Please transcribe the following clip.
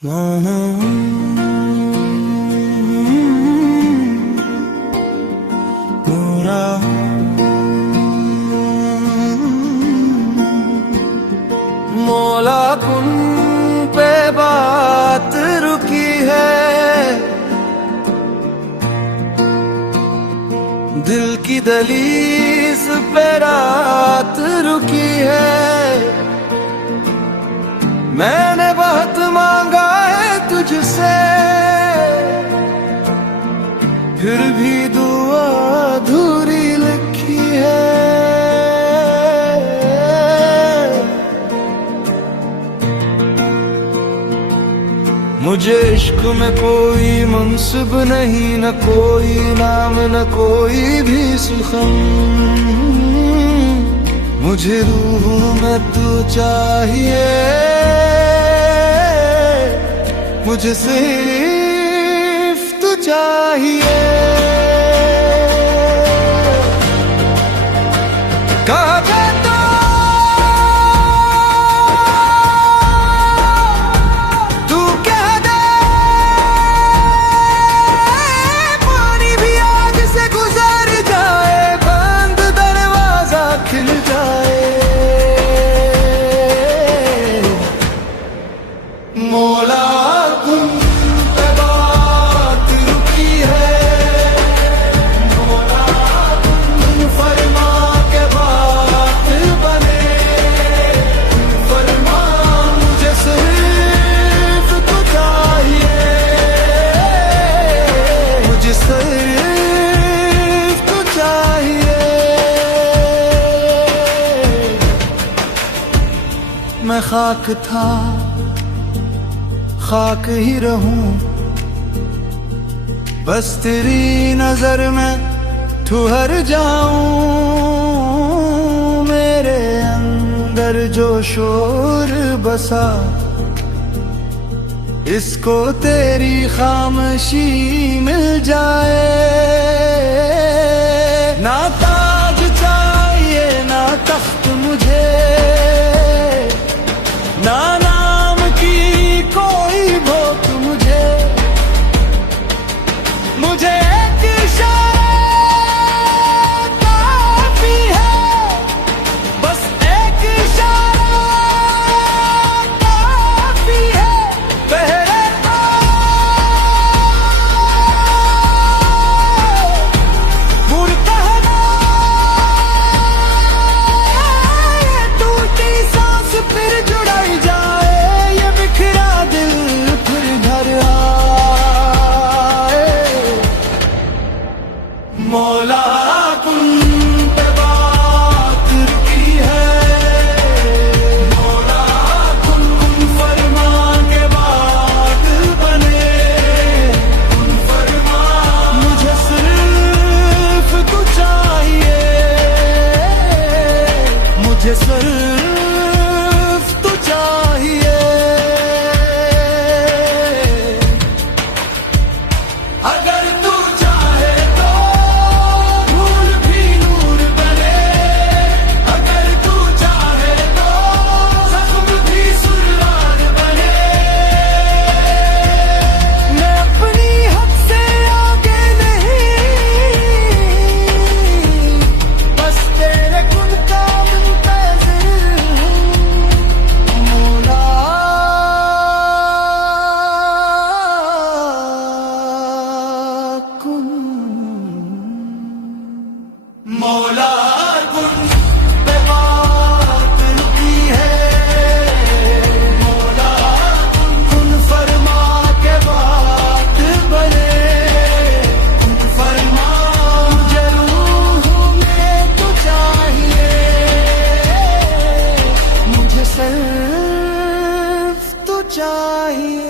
मोला कुन पे बात रुकी है, दिल की दहलीज पे रात रुकी है। मैंने बहुत मांगा है तुझसे, फिर भी दुआ अधूरी लिखी है। मुझे इश्क में कोई मंसब नहीं, न कोई नाम न कोई भी सुखम। मुझे रूह में तू चाहिए, मुझे सिर्फ तू चाहिए। कहा तो तू कह दे, पानी भी आग से गुजर जाए, बंद दरवाजा खिल जाए। मोला कुन पे बात रुकी है, मोला कुन फरमा के बात बने। फरमा मुझे सिर्फ तू चाहिए, मुझे सिर्फ तू चाहिए। मैं खाक था, खाक ही रहूं, बस तेरी नजर में ठुहर जाऊं। मेरे अंदर जो शोर बसा, इसको तेरी खामोशी मिल जाए। ना ताज चाहिए ना तख्त मुझे, ना नाम की कोई भोग मुझे। मुझे एक इशारा काफी है, बस एक इशारा काफी है। पहले मुड़ कहना, ये टूटी सांस फिर जुड़ाई जाए, ये बिखरा दिल फिर घर आए। मौला कुन पे बात रुकी है, मौला कुन फरमा के बात बने। कुन फरमा मुझे सिर्फ तू चाहिए, मुझे सिर्फ तू चाहिए। अगर तू चाहे तो भूल भी नूर बने, अगर तू चाहे तो जख्म भी सुराग बने। मैं अपनी हद से आगे नहीं, बस तेरे कुन का मुंतज़िर हूँ। मौला कुन, मौला कुन पे बात रुकी है, मौला कुन फरमा के बात बने। कुन फरमा मुझे रूह में तू चाहिए, मुझे सिर्फ तू चाहिए।